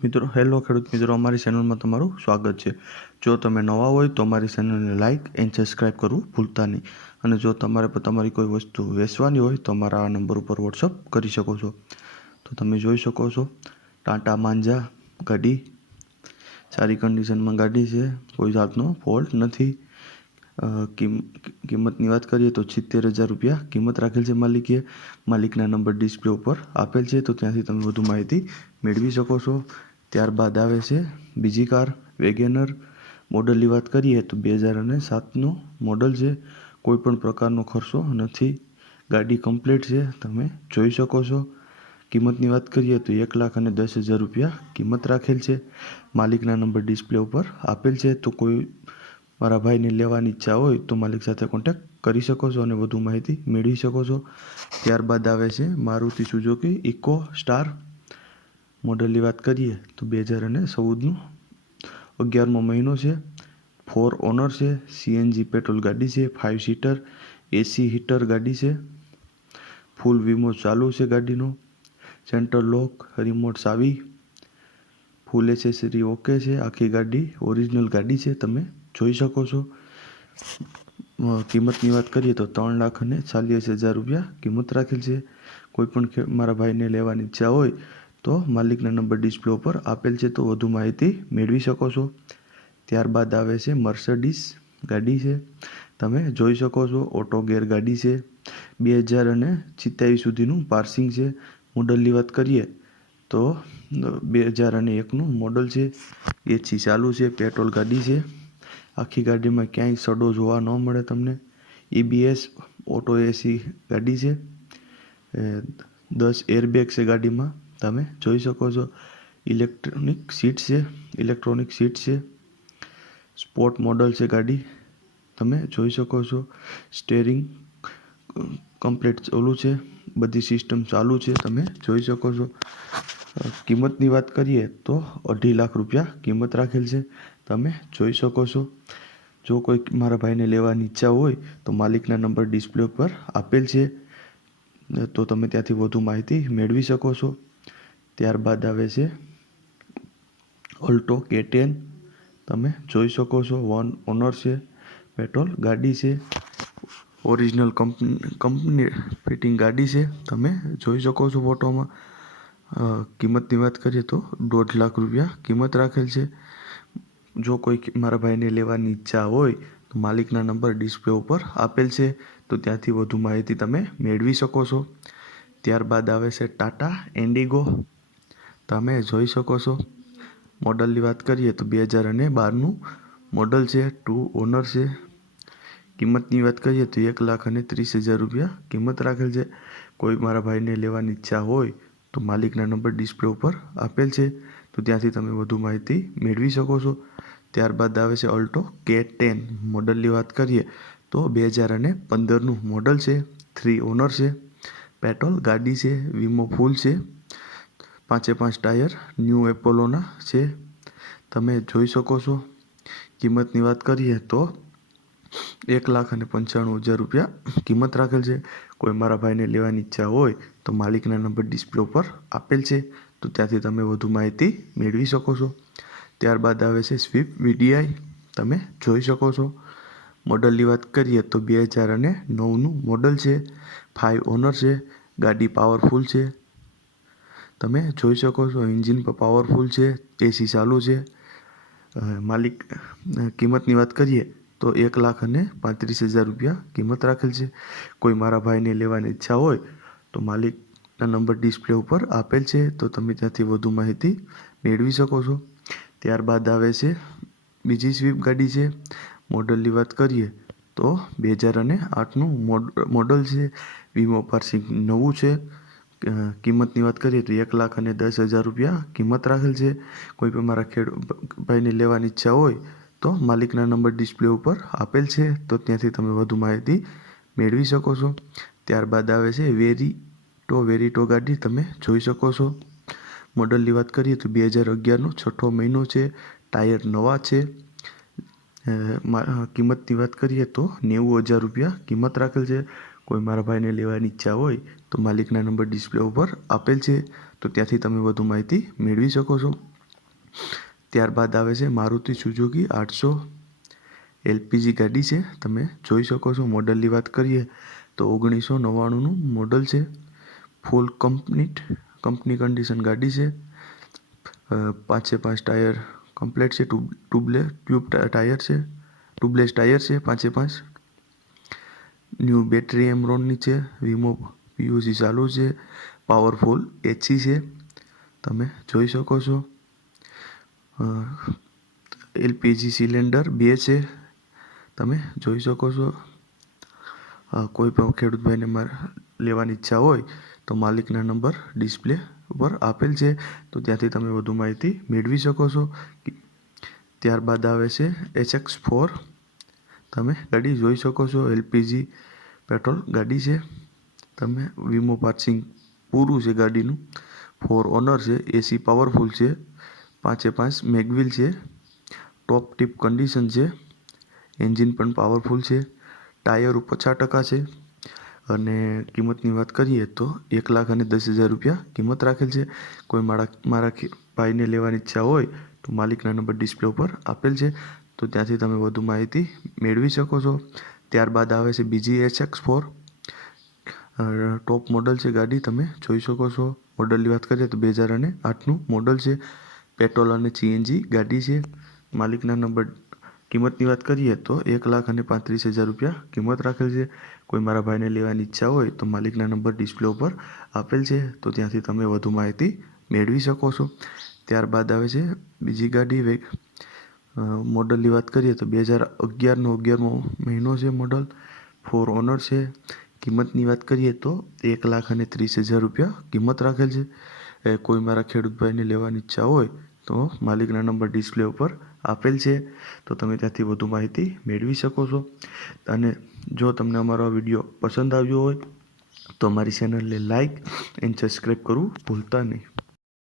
Hello ખેડૂત મિત્રો, અમારી ચેનલમાં તમારું સ્વાગત છે। જો તમે નવા હોય તો અમારી ચેનલને લાઇક એન્ડ સબસ્ક્રાઈબ કરવું ભૂલતા નહીં। અને જો તમારે પણ તમારી કોઈ વસ્તુ વેચવાની હોય તો અમારા આ નંબર ઉપર વોટ્સઅપ કરી શકો છો। તો તમે જોઈ શકો છો ટાટા માંજા ગાડી સારી કન્ડિશનમાં ગાડી છે, કોઈ જાતનો ફોલ્ટ નથી। કિંમતની વાત કરીએ તો 70,000 રૂપિયા કિંમત રાખેલ છે માલિકે। માલિકના નંબર ડિસ્પ્લે ઉપર આપેલ છે, તો ત્યાંથી તમે વધુ માહિતી મેળવી શકો છો। ત્યારબાદ આવે છે બીજી કાર વેગેનર। મોડલની વાત કરીએ તો 2007નું મોડલ છે, કોઈ પણ પ્રકારનો ખર્ચો નથી, ગાડી કમ્પ્લીટ છે, તમે જોઈ શકો છો। કિંમતની વાત કરીએ તો 1,10,000 રૂપિયા કિંમત રાખેલ છે। માલિકના નંબર ડિસ્પ્લે ઉપર આપેલ છે, તો કોઈ મારા ભાઈને લેવાની ઈચ્છા હોય તો માલિક સાથે કોન્ટેક્ટ કરી શકો છો અને વધુ માહિતી મેળવી શકો છો। ત્યારબાદ આવે છે મારુતિ સુઝુકી ઇકો સ્ટાર। મોડલની વાત કરીએ તો 2014નું 11મો મહિનો છે, 4 ઓનર છે, સીએનજી પેટ્રોલ ગાડી છે, 5 સીટર એસી હીટર ગાડી છે, ફૂલ વીમો ચાલુ છે ગાડીનો, સેન્ટર લોક, રિમોટ ચાવી, ફૂલ એસેસરી ઓકે છે, આખી ગાડી ઓરિજિનલ ગાડી છે, તમે જોઈ શકો છો। કિંમતની વાત કરીએ તો 3,40,000 રૂપિયા કિંમત રાખેલ છે। કોઈ પણ મારા ભાઈને લેવાની ઈચ્છા હોય તો માલિકના નંબર ડિસ્પ્લે ઉપર આપેલ છે, તો વધુ માહિતી મેળવી શકો છો। ત્યારબાદ આવે છે મર્સિડીઝ ગાડી છે, તમે જોઈ શકો છો ઓટો ગેર ગાડી છે, 2027 સુધીનું પાર્સિંગ છે। મોડલની વાત કરીએ તો 2001નું મોડલ છે, એસી ચાલુ છે, પેટ્રોલ ગાડી છે, આખી ગાડીમાં ક્યાંય સડો જોવા ન મળે તમને। EBS ઓટો એસી ગાડી છે, 10 એરબેગ છે ગાડીમાં, તમે જોઈ શકો છો। ઇલેક્ટ્રોનિક સીટ છે, સ્પોર્ટ મોડલ છે ગાડી, તમે જોઈ શકો છો। સ્ટેરિંગ કમ્પ્લીટ ચાલુ છે, બધી સિસ્ટમ ચાલુ છે, તમે જોઈ શકો છો। કિંમતની વાત કરીએ તો 2.5 લાખ રૂપિયા કિંમત રાખેલ છે, તમે જોઈ શકો છો। જો કોઈ મારા ભાઈને લેવાની ઈચ્છા હોય તો માલિકના નંબર ડિસ્પ્લે ઉપર આપેલ છે, તો તમે ત્યાંથી વધુ માહિતી મેળવી શકો છો। ત્યારબાદ આવે છે ઓલ્ટો K10, તમે જોઈ શકો છો, 1 ઓનર છે, પેટ્રોલ ગાડી છે, ઓરિજિનલ કંપની ફિટિંગ ગાડી છે, તમે જોઈ શકો છો ફોટોમાં। કિંમતની વાત કરીએ તો 1.5 લાખ રૂપિયા કિંમત રાખેલ છે। જો કોઈ મારા ભાઈને લેવાની ઈચ્છા હોય તો માલિકના નંબર ડિસ્પ્લે ઉપર આપેલ છે, તો ત્યાંથી વધુ માહિતી તમે મેળવી શકો છો। ત્યારબાદ આવે છે ટાટા ઇન્ડિગો, તમે જોઈ શકો છો। મોડલની વાત કરીએ તો 2012નું મોડલ છે, 2 ઓનર છે। કિંમતની વાત કરીએ તો 1,30,000 રૂપિયા કિંમત રાખેલ છે। કોઈ મારા ભાઈને લેવાની ઈચ્છા હોય તો માલિકના નંબર ડિસ્પ્લે ઉપર આપેલ છે, તો ત્યાંથી તમે વધુ માહિતી મેળવી શકો છો। ત્યારબાદ આવે છે ઓલ્ટો K10। મોડલની વાત કરીએ તો 2015નું મોડલ છે, 3 ઓનર છે, પેટ્રોલ ગાડી છે, વીમો ફૂલ છે, 5 ટાયર ન્યૂ એપોલોના છે, તમે જોઈ શકો છો। કિંમતની વાત કરીએ તો 1,95,000 રૂપિયા કિંમત રાખેલ છે। કોઈ મારા ભાઈને લેવાની ઈચ્છા હોય તો માલિકના નંબર ડિસ્પ્લે ઉપર આપેલ છે, તો ત્યાંથી તમે વધુ માહિતી મેળવી શકો છો। ત્યારબાદ આવે છે સ્વિફ્ટ VDI, તમે જોઈ શકો છો। મોડલની વાત કરીએ તો 2009નું મોડલ છે, 5 ઓનર છે, ગાડી પાવરફુલ છે, તમે જોઈ શકો છો। એન્જિન પણ પાવરફુલ છે, એસી ચાલુ છે। કિંમતની વાત કરીએ તો 1,35,000 રૂપિયા કિંમત રાખેલ છે। કોઈ મારા ભાઈને લેવાની ઈચ્છા હોય તો માલિકના નંબર ડિસ્પ્લે ઉપર આપેલ છે, તો તમે ત્યાંથી વધુ માહિતી મેળવી શકો છો। ત્યારબાદ આવે છે બીજી સ્વિફ્ટ ગાડી છે। મોડલની વાત કરીએ તો 2008નું મોડલ છે, વીમો પાર્સિંગ નવું છે। કિંમતની વાત કરીએ તો 1,10,000 રૂપિયા કિંમત રાખેલ છે। કોઈ પણ મારા ભાઈને લેવાની ઈચ્છા હોય તો માલિકના નંબર ડિસ્પ્લે ઉપર આપેલ છે, તો ત્યાંથી તમે વધુ માહિતી મેળવી શકો છો। ત્યારબાદ આવે છે વેરીટો ગાડી, તમે જોઈ શકો છો। મોડલની વાત કરીએ તો 2011નો 6ઠો મહિનો છે, ટાયર નવા છે। કિંમતની વાત કરીએ તો 90,000 રૂપિયા કિંમત રાખેલ છે। કોઈ મારા ભાઈને લેવાની ઈચ્છા હોય તો માલિકના નંબર ડિસ્પ્લે ઉપર આપેલ છે, તો ત્યાંથી તમે વધુ માહિતી મેળવી શકો છો। ત્યારબાદ આવે છે મારુતિ સુઝુકી 800 LPG ગાડી છે, તમે જોઈ શકો છો. મોડલની વાત કરીએ તો 1999નું મોડલ છે. ફૂલ કંપની કન્ડિશન ગાડી છે. 5 ટાયર કમ્પ્લીટ છે. ટ્યુબલેસ ટાયર છે 5. ન્યૂ બેટરી એમરોનની છે. વીમો POC ચાલુ છે. પાવરફુલ AC છે, તમે જોઈ શકો છો. LPG સિલિન્ડર 2 છે, તમે જોઈ શકો છો. કોઈ પણ ખેડૂત ભાઈને લેવાની ઈચ્છા હોય તો માલિકના નંબર ડિસ્પ્લે ઉપર આપેલ છે, તો ત્યાંથી તમે વધુ માહિતી મેળવી શકો છો. ત્યારબાદ આવે છે HX4, તમે ગાડી જોઈ શકો છો. LPG પેટ્રોલ ગાડી છે, તમે વીમો પાસિંગ પૂરું છે ગાડીનું. 4 ઓનર છે. AC પાવરફુલ છે. 5 મેગવિલ છે. ટોપ ટીપ કન્ડિશન છે. એન્જિન પણ પાવરફુલ છે. ટાયર 50% છે. અને કિંમતની વાત કરીએ તો 1,10,000 રૂપિયા કિંમત રાખેલ છે. કોઈ મારા ભાઈને લેવાની ઈચ્છા હોય તો માલિકના નંબર ડિસ્પ્લે ઉપર આપેલ છે, તો ત્યાંથી તમે વધુ માહિતી મેળવી શકો છો. ત્યારબાદ આવે છે બીજી HX4, ટોપ મોડલ છે ગાડી, તમે જોઈ શકો છો. મોડલની વાત કરીએ તો 2008નું મોડલ છે. પેટ્રોલ અને CNG ગાડી છે. માલિકના નંબર કિંમતની વાત કરીએ તો 1,35,000 રૂપિયા કિંમત રાખેલ છે. કોઈ મારા ભાઈને લેવાની ઈચ્છા હોય તો માલિકના નંબર ડિસ્પ્લે ઉપર આપેલ છે, તો ત્યાંથી તમે વધુ માહિતી મેળવી શકો છો. ત્યારબાદ આવે છે બીજી ગાડી. મોડલની વાત કરીએ તો 2011નો 11મો મહિનો છે મોડલ. 4 ઓનર છે. કિંમતની વાત કરીએ તો 1,30,000 રૂપિયા કિંમત રાખેલ છે. કોઈ મારા ખેડૂત ભાઈને લેવાની ઈચ્છા હોય તો માલિકના નંબર ડિસ્પ્લે ઉપર આપેલ છે, તો તમે ત્યાંથી વધુ માહિતી મેળવી શકો છો. અને જો તમને અમારો વિડીયો પસંદ આવ્યો હોય તો અમારી ચેનલને લાઈક એન્ડ સબસ્ક્રાઈબ કરવું ભૂલતા નહીં.